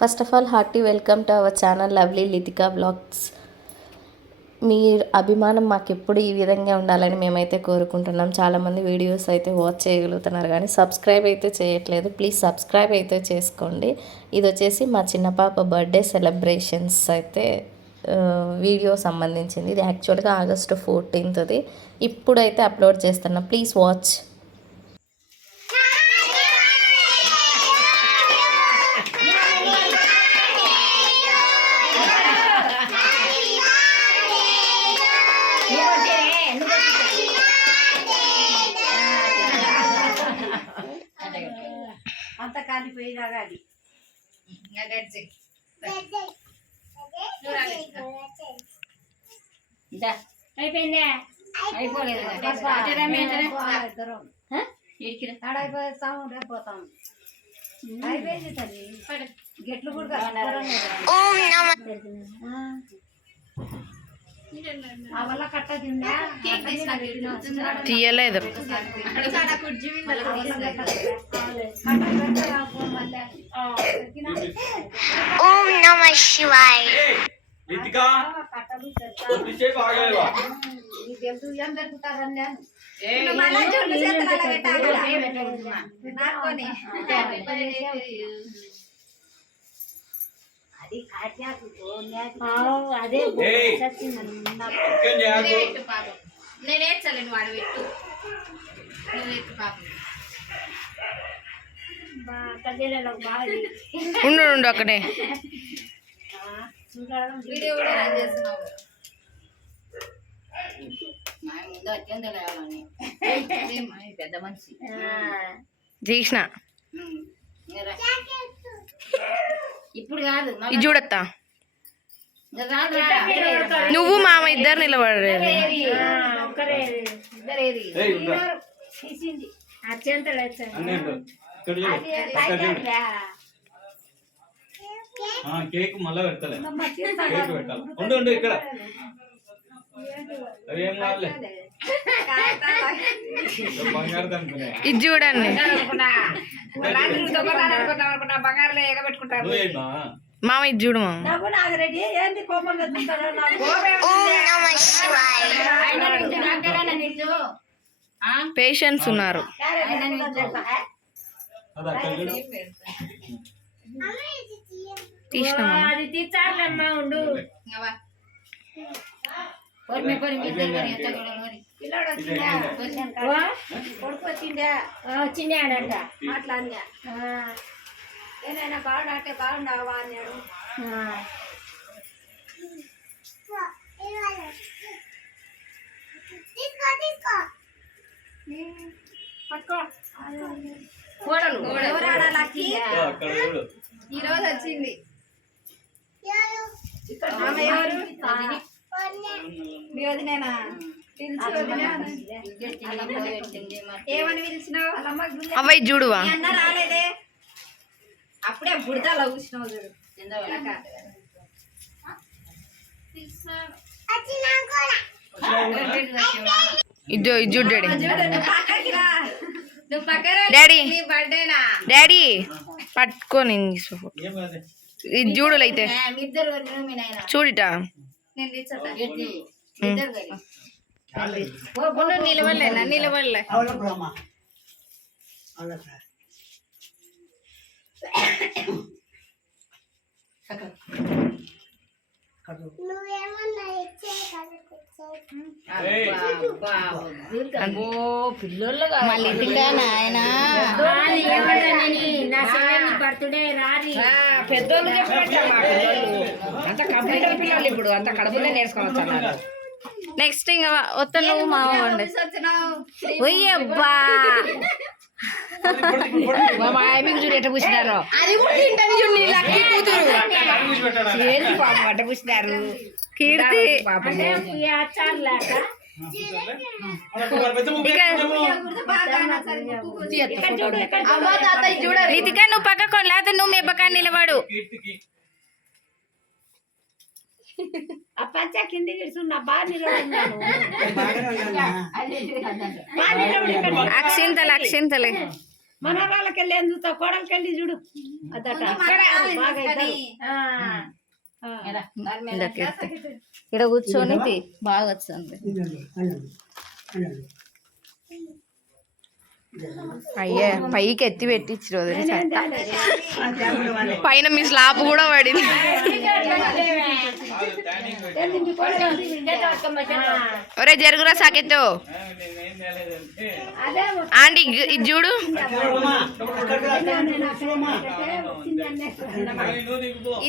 First of all hearty welcome to our channel lovely Lithika blogs మీ అభిమానం మాకు ఎప్పుడు ఈ విధంగా ఉండాలని మేమైతే కోరుకుంటున్నాం. చాలామంది వీడియోస్ అయితే వాచ్ చేయగలుగుతున్నారు కానీ సబ్స్క్రైబ్ అయితే చేయట్లేదు. ప్లీజ్ సబ్స్క్రైబ్ అయితే చేసుకోండి. ఇది వచ్చేసి మా చిన్న పాప బర్త్డే సెలబ్రేషన్స్ అయితే వీడియో సంబంధించింది. ఇది యాక్చువల్గా ఆగస్టు ఫోర్టీన్త్ది ఇప్పుడైతే అప్లోడ్ చేస్తున్నా ప్లీజ్ వాచ్ అంత కాలిపోయినాగా అది అయిపోయిందే? అయిపోలేదు. రేపోతాం అయిపోయింది తల్లి. గెట్లు కూడా తీయలేదు ఓం నమ శివాయ లితికా కట్టలు కొద్దిసేపు ఆగలేవా తెలుసు ఏం పెరుగుతారని నేను అది కాట్యాకు అదే ఏయ్ ఏం చేయకు నేనేచ్చలేను వాడు పెట్టు నువ్వు ఎత్తు పాపం కదిలేలకు బాగా ఉండు ఉండు అక్కడే వీడియో కూడా రన్ చేస్తున్నావు మా ముందు అత్యంత లేవాలని ఏమ్మా, ఈ పెద్ద మనిషి తీసిన ఉమ్. ఇంకా రా. ఇప్పుడు కాదు ఇది చూడత్తా. నువ్వు మామ ఇద్దరు నిలబడలేదు కేక్ మళ్ళా పెడతలే. కేక్ పెట్టాలి. ఉండు ఉండు ఇక్కడ. ఇది చూడండి. మామ ఇది చూడు? పేషెంట్స్ ఉన్నారు. ఆయన నుంచి అది అక్కడ చూడు తీసిన మామ అది తీర్చాలమ్మా ఉండు ఇంకా వా. పొరిమి, పొరిమి, ఇద్దరు పొరిమి, ఎంత కూడా పొరిమి. పిల్లోడు వచ్చిందా కొడుకు వచ్చిందా వచ్చినాడంట అట్లా అన్నా ఏనైనా బాగుండే బాగుండవా అన్నాడు ఈ రోజు వచ్చింది. ఆమె ఎవరు? మీ వదినేనా పిలిచి వదినా ఏమని పిలిచినావు? ఇది చూడువా? అన్న రాలేదే. అప్పుడే బుడతలో కూర్చున్నావు చూడు. ఇది ఇది చూడు డాడీ. డాడీ. నీ బర్త్డేనా డాడీ పట్టుకొని ఇది చూడు అయితే మీ ఇద్దరు నువ్వు మీ నాయన? చూడిట? నిలబడలేనా? నిలబడలే. మళ్ళీ నాయన బర్త్డే రారి పెద్దోళ్ళు పెద్దోళ్ళు. అంత కంప్లీట్ పిల్లలు ఇప్పుడు అంత కడుపునే నేర్చుకోవచ్చు నెక్స్ట్ ఇంకా వస్త నువ్వు మామ వండి. అబ్బా మా ఆయనకి చూడు ఎట్ట పూసినారు ఏంది పాపం అట్ట పూసినారు కీర్తి. రితిక నువ్వు పక్కకు లేకపోతే నువ్వు మీ పక్కన నిలబడు. కీర్తికి ఆ పంచా కింది గిడుచున్నా బాగా నిలబడినాను. అక్షింతలు అక్షింతలే. మనవరాళ్ళకి వెళ్ళి ఏం చూస్తావు? కోడలికి వెళ్ళి చూడు. అదట. ఇక్కడ కూర్చొని బాగా వచ్చింది అయ్యే పైకి ఎత్తి పెట్టించు పైన మీ స్లాబ్ కూడా పడింది. ఒరే జరుగురా సాకెత్తు. ఆంటీ ఇది చూడు.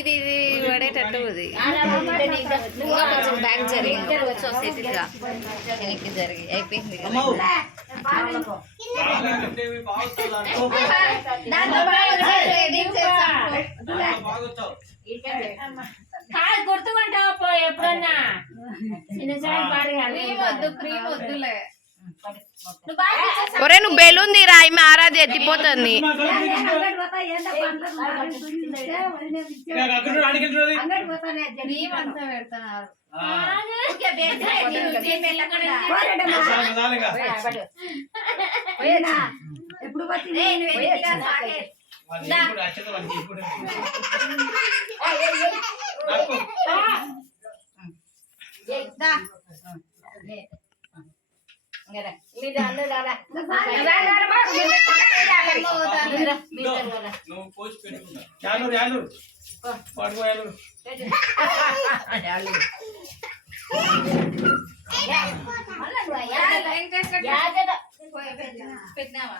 ఇది ఇది పడేటట్టు ఇది ఇంకా కొంచెం బ్యాక్ జరిగి కొంచెం సెటిల్గా వెనక్కి జరిగి అయిపోయింది గుర్తుకుంటావా ఎప్పుడన్నా. చిన్నసారి పాడు క్రీమ్ వద్దు క్రీమ్ వద్దులే. ఒరే నువ్వు బెలూన్ తీరా ఈమె ఆరాధి ఎత్తిపోతుంది? ఎప్పుడు పెట్టినావా